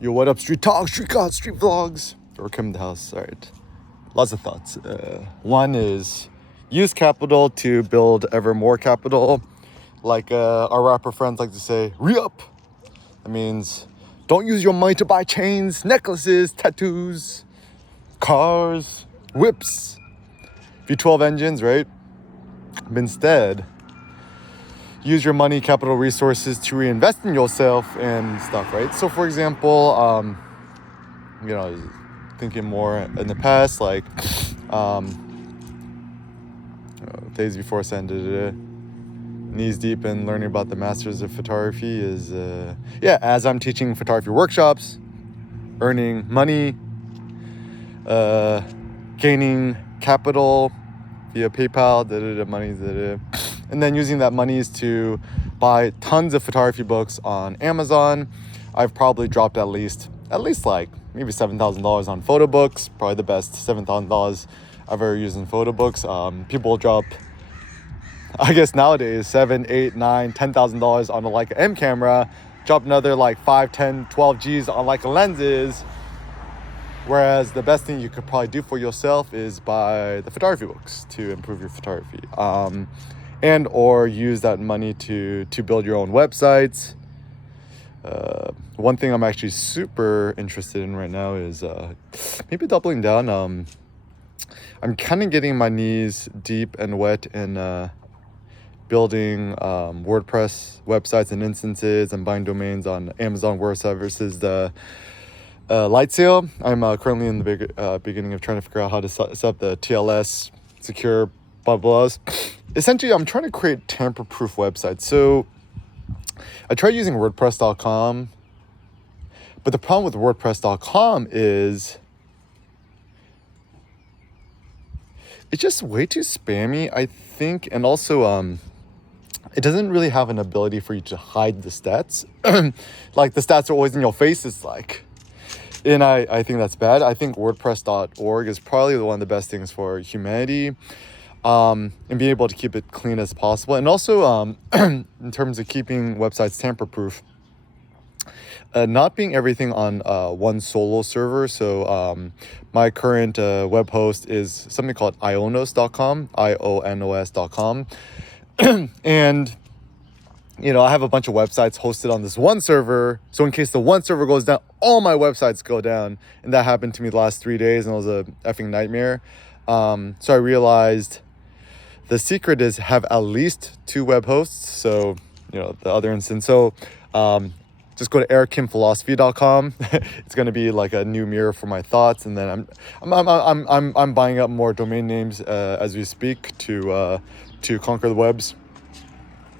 Yo, what up, street talk, street gods, street vlogs, or come to the house. All right, lots of thoughts. One is use capital to build ever more capital. Like our rapper friends like to say, re-up. That means don't use your money to buy chains, necklaces, tattoos, cars, whips, V12 engines, right? But instead, use your money, capital, resources to reinvest in yourself and stuff, right? So, for example, thinking more in the past, like days before Sunday, knees deep in learning about the masters of photography is, as I'm teaching photography workshops, earning money, gaining capital via PayPal, money, and then using that money is to buy tons of photography books on Amazon. I've probably dropped at least like maybe $7,000 on photo books, probably the best $7,000 I've ever used in photo books. People drop, I guess nowadays, $7,000, $8,000, $9,000, $10,000 on a Leica M camera, drop another like 5, 10, 12 G's on Leica lenses. Whereas the best thing you could probably do for yourself is buy the photography books to improve your photography. And or use that money to build your own websites. One thing I'm actually super interested in right now is maybe doubling down. I'm kind of getting my knees deep and wet in building WordPress websites and instances and buying domains on Amazon WordPress versus the light sale. I'm currently in the beginning of trying to figure out how to set up the TLS secure blah blahs. Essentially, I'm trying to create tamper-proof websites. So I tried using WordPress.com, but the problem with WordPress.com is it's just way too spammy, I think, and also it doesn't really have an ability for you to hide the stats. Like the stats are always in your face. It's like, and I think that's bad. I think WordPress.org is probably one of the best things for humanity. And being able to keep it clean as possible. And also, in terms of keeping websites tamper-proof, not being everything on one solo server. So my current web host is something called ionos.com, ionos.com. And, I have a bunch of websites hosted on this one server. So in case the one server goes down, all my websites go down. And that happened to me the last 3 days, and it was a effing nightmare. So I realized the secret is have at least 2 web hosts. So, the other instance. So, just go to erickinphilosophy.com. It's going to be like a new mirror for my thoughts. And then I'm buying up more domain names as we speak to conquer the webs.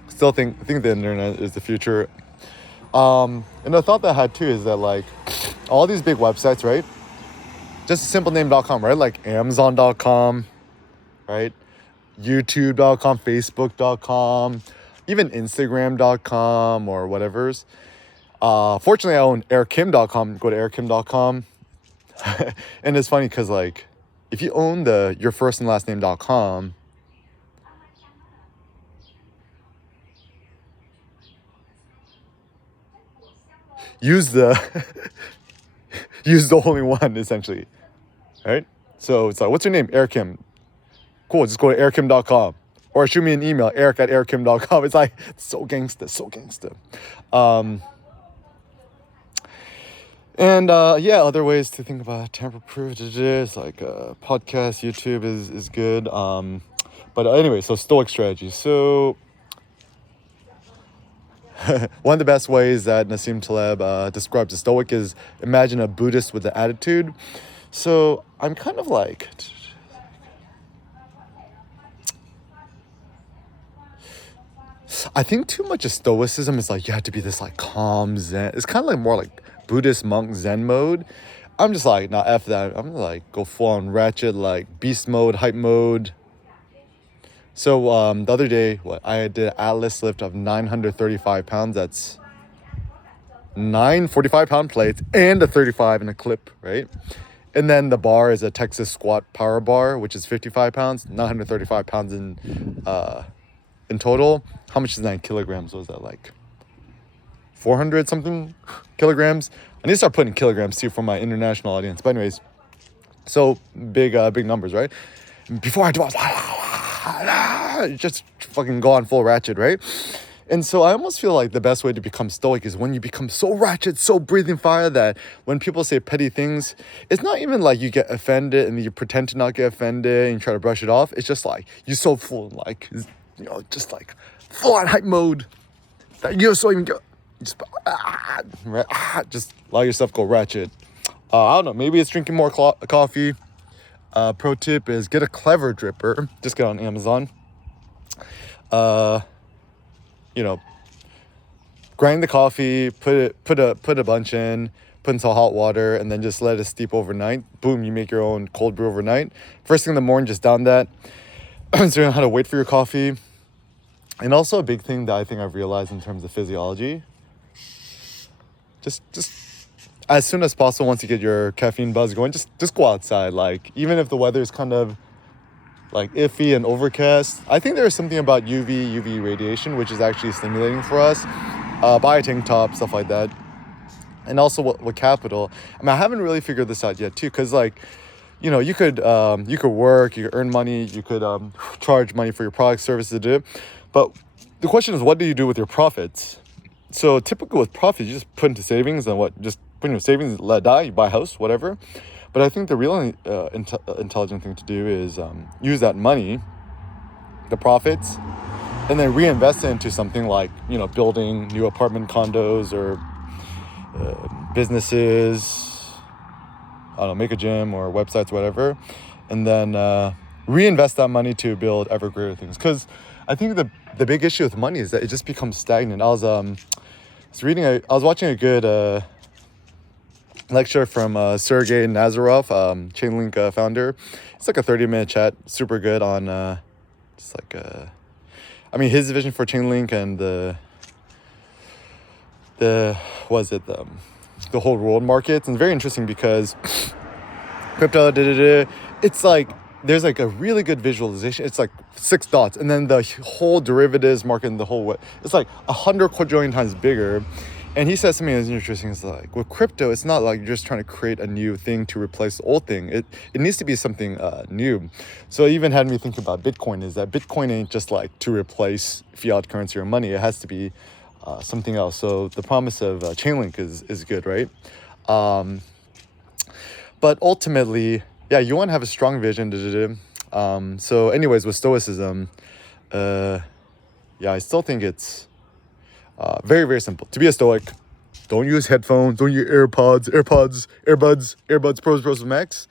Still think the internet is the future. And the thought that I had too is that like all these big websites, right? Just a simple name.com, right? Like Amazon.com, right? YouTube.com, Facebook.com, even Instagram.com or whatever's. Fortunately, I own airkim.com. Go to airkim.com. And it's funny because, like, if you own your first and last name.com, use the only one, essentially, right? So it's like, what's your name? Airkim. Cool, just go to airkim.com or shoot me an email, eric@airkim.com. It's like, so gangsta. And other ways to think about tamper-proof is like podcast, YouTube is good. But anyway, so Stoic Strategies. So one of the best ways that Nassim Taleb describes a Stoic is imagine a Buddhist with an attitude. So I'm kind of like, I think too much of Stoicism is like you have to be this like calm Zen. It's kind of like more like Buddhist monk Zen mode. I'm just like, nah, F that. I'm like go full on ratchet, like beast mode, hype mode. So the other day, I did an Atlas lift of 935 pounds. That's 9 45-pound plates and a 35 in a clip, right? And then the bar is a Texas squat power bar, which is 55 pounds, 935 pounds in total. How much is 9 kilograms? Was that like 400 something kilograms. I need to start putting kilograms too for my international audience. But anyways, so big numbers, right? Before I do, I was just fucking go on full ratchet, right? And so I almost feel like the best way to become stoic is when you become so ratchet, so breathing fire that when people say petty things, it's not even like you get offended and you pretend to not get offended and you try to brush it off. It's just like you're so full, like, you know, just like full on hype mode that you're so even go, just allow yourself go ratchet. I don't know, maybe it's drinking more coffee. Pro tip is get a clever dripper. Just get on Amazon. You know, grind the coffee, put a bunch in, put in some hot water, and then just let it steep overnight. Boom, you make your own cold brew overnight. First thing in the morning, just down that. So you know how to wait for your coffee. And also a big thing that I think I've realized in terms of physiology, just as soon as possible, once you get your caffeine buzz going, just go outside. Like, even if the weather is kind of like iffy and overcast, I think there's something about UV radiation which is actually stimulating for us. Buy a tank top, stuff like that. And also with capital, I mean, I haven't really figured this out yet too, because like, you know, you could work, you could earn money, you could charge money for your product, services to do, but the question is, what do you do with your profits? So typically with profits, you just put into savings, and just put in your savings, let it die, you buy a house, whatever. But I think the real intelligent thing to do is use that money, the profits, and then reinvest it into something like, you know, building new apartment condos or businesses. I don't know, make a gym or websites, whatever, and then reinvest that money to build ever greater things. Because I think the big issue with money is that it just becomes stagnant. I was watching a good lecture from Sergey Nazarov, Chainlink founder. It's like a 30-minute chat, super good on just like I mean, his vision for Chainlink and the whole world markets. And it's very interesting because crypto, it's like there's like a really good visualization. It's like 6 dots, and then the whole derivatives market and the whole it's like 100 quadrillion times bigger. And he says something that's interesting. It's like, with crypto, it's not like you're just trying to create a new thing to replace the old thing. It needs to be something new. So it even had me think about Bitcoin, is that Bitcoin ain't just like to replace fiat currency or money. It has to be something else. So the promise of Chainlink is good, right? But ultimately, yeah, you want to have a strong vision. So anyways, with Stoicism, yeah, I still think it's very, very simple. To be a Stoic, don't use headphones, don't use earbuds, pros, max.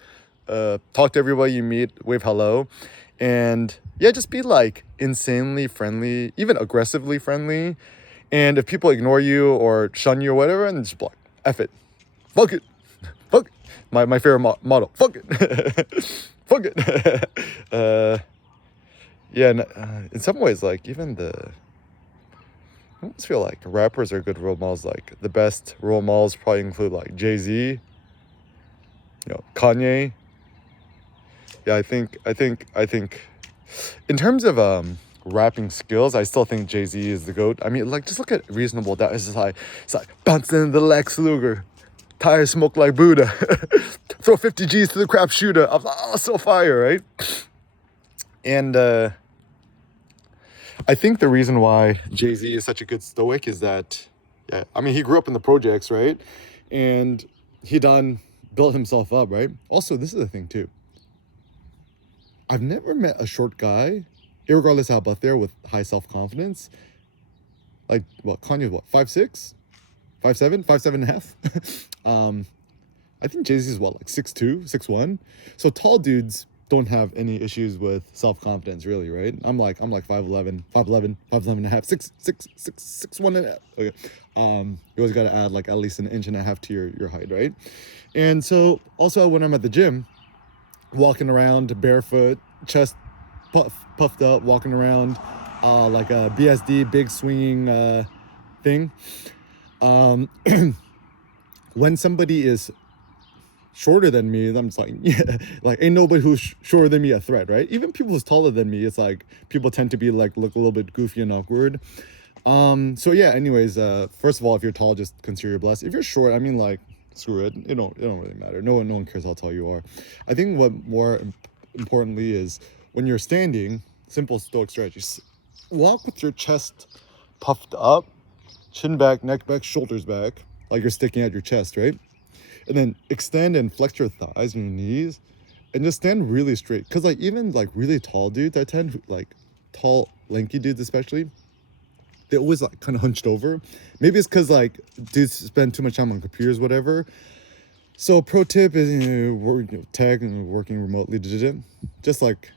Talk to everybody you meet, wave hello. And yeah, just be like insanely friendly, even aggressively friendly. And if people ignore you or shun you or whatever, and just block, F it, fuck it, fuck it. My favorite motto, fuck it, fuck it. Yeah, and, in some ways, like even I almost feel like rappers are good role models. Like the best role models probably include like Jay-Z, you know, Kanye. Yeah, I think in terms of rapping skills, I still think Jay-Z is the GOAT. I mean, like, just look at Reasonable Doubt. It's like bouncing in the Lex Luger, tires smoke like Buddha, throw 50 G's to the crap shooter. I'm like, oh, so fire, right? And I think the reason why Jay-Z is such a good Stoic is that, yeah, I mean, he grew up in the projects, right? And he built himself up, right? Also, this is the thing too. I've never met a short guy, irregardless how buff they're, with high self-confidence. Like, what, Kanye's what, 5'6"? 5'7", 5'7.5". I think Jay-Z is what, like 6'2", 6'1". So tall dudes don't have any issues with self-confidence, really, right? I'm like 5'11", 5'11.5", 6'1". Okay. You always got to add like at least an inch and a half to your height, right? And so also when I'm at the gym, walking around barefoot, chest puffed up, walking around like a BSD, big swinging thing. When somebody is shorter than me, I'm just like, yeah, like ain't nobody who's shorter than me a threat, right? Even people who's taller than me, it's like people tend to be like, look a little bit goofy and awkward. So yeah, anyways, first of all, if you're tall, just consider you're blessed. If you're short, I mean, like, screw it. It don't really matter. No one cares how tall you are. I think what more importantly is when you're standing, simple Stoic strategies. Walk with your chest puffed up, chin back, neck back, shoulders back, like you're sticking out your chest, right? And then extend and flex your thighs and your knees, and just stand really straight. Cause like even like really tall dudes, I tend like tall, lanky dudes especially, they always like kind of hunched over. Maybe it's because like dudes spend too much time on computers, whatever. So pro tip is tech and working remotely, just like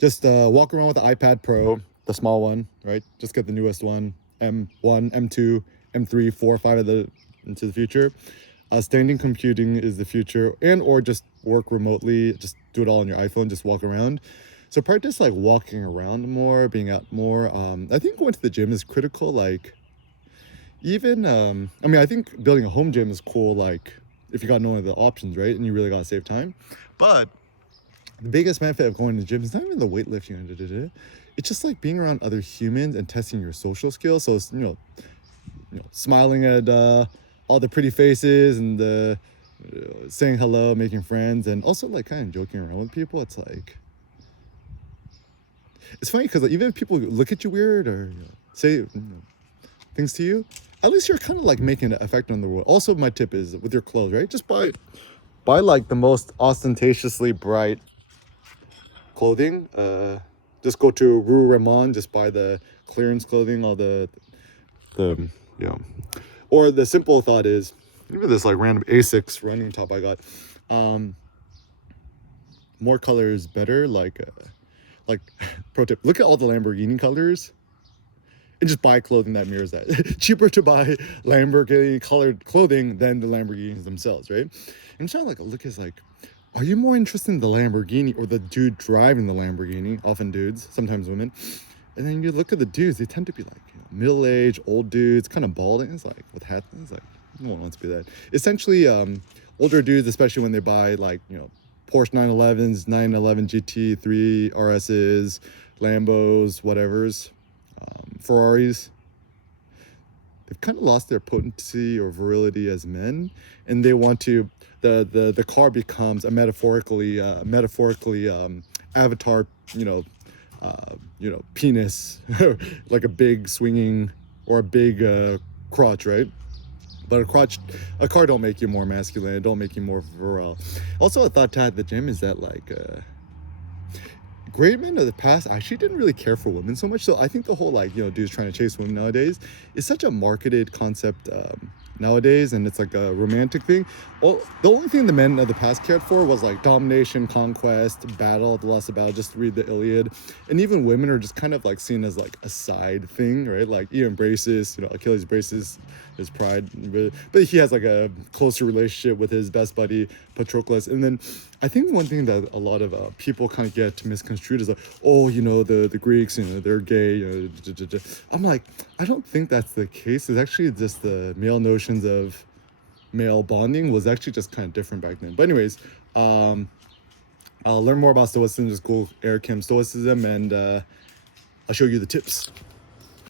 walk around with the iPad Pro, the small one, right? Just get the newest one, M1, M2, M3, 4, 5 of the into the future. Standing computing is the future, and or just work remotely. Just do it all on your iPhone. Just walk around. So practice like walking around more, being out more. I think going to the gym is critical. Like even I mean, I think building a home gym is cool. Like if you got no other options, right, and you really gotta save time. But the biggest benefit of going to the gym is not even the weightlifting. It's just like being around other humans and testing your social skills. So it's, smiling at all the pretty faces and saying hello, making friends, and also like kind of joking around with people. It's funny because like, even if people look at you weird or say things to you, at least you're kind of like making an effect on the world. Also, my tip is with your clothes, right? Just buy like the most ostentatiously bright clothing. Just go to Rue Ramon, just buy the clearance clothing, all the yeah. Or the simple thought is, even this like random Asics running top I got. More colors better. Like pro tip, look at all the Lamborghini colors and just buy clothing that mirrors that. Cheaper to buy Lamborghini colored clothing than the Lamborghinis themselves, right? And so like look is like, are you more interested in the Lamborghini or the dude driving the Lamborghini? Often dudes, sometimes women. And then you look at the dudes, they tend to be like middle-aged, old dudes, kind of balding. It's like with hats. It's like no one wants to be that. Essentially, older dudes, especially when they buy like Porsche 911s, 911 GT3 RSs, Lambos, whatever's, Ferraris. They've kind of lost their potency or virility as men, and they want to. The car becomes a metaphorically avatar, penis, like a big swinging or a big crotch, right? But a car don't make you more masculine. It don't make you more virile. Also, a thought at the gym is that like great men of the past actually didn't really care for women so much. So I think the whole like dudes trying to chase women nowadays is such a marketed concept nowadays, and it's like a romantic thing. Well, the only thing the men of the past cared for was like domination, conquest, battle, the loss of battle. Just read the Iliad. And even women are just kind of like seen as like a side thing, right? Like he embraces, Achilles embraces his pride, but he has like a closer relationship with his best buddy Patroclus. And then I think one thing that a lot of people kind of get misconstrued is like, oh, the Greeks, they're gay. I'm like, I don't think that's the case. It's actually just the male notions of male bonding was actually just kind of different back then. But anyways, I'll learn more about Stoicism, just Google Eric Kim Stoicism, and I'll show you the tips.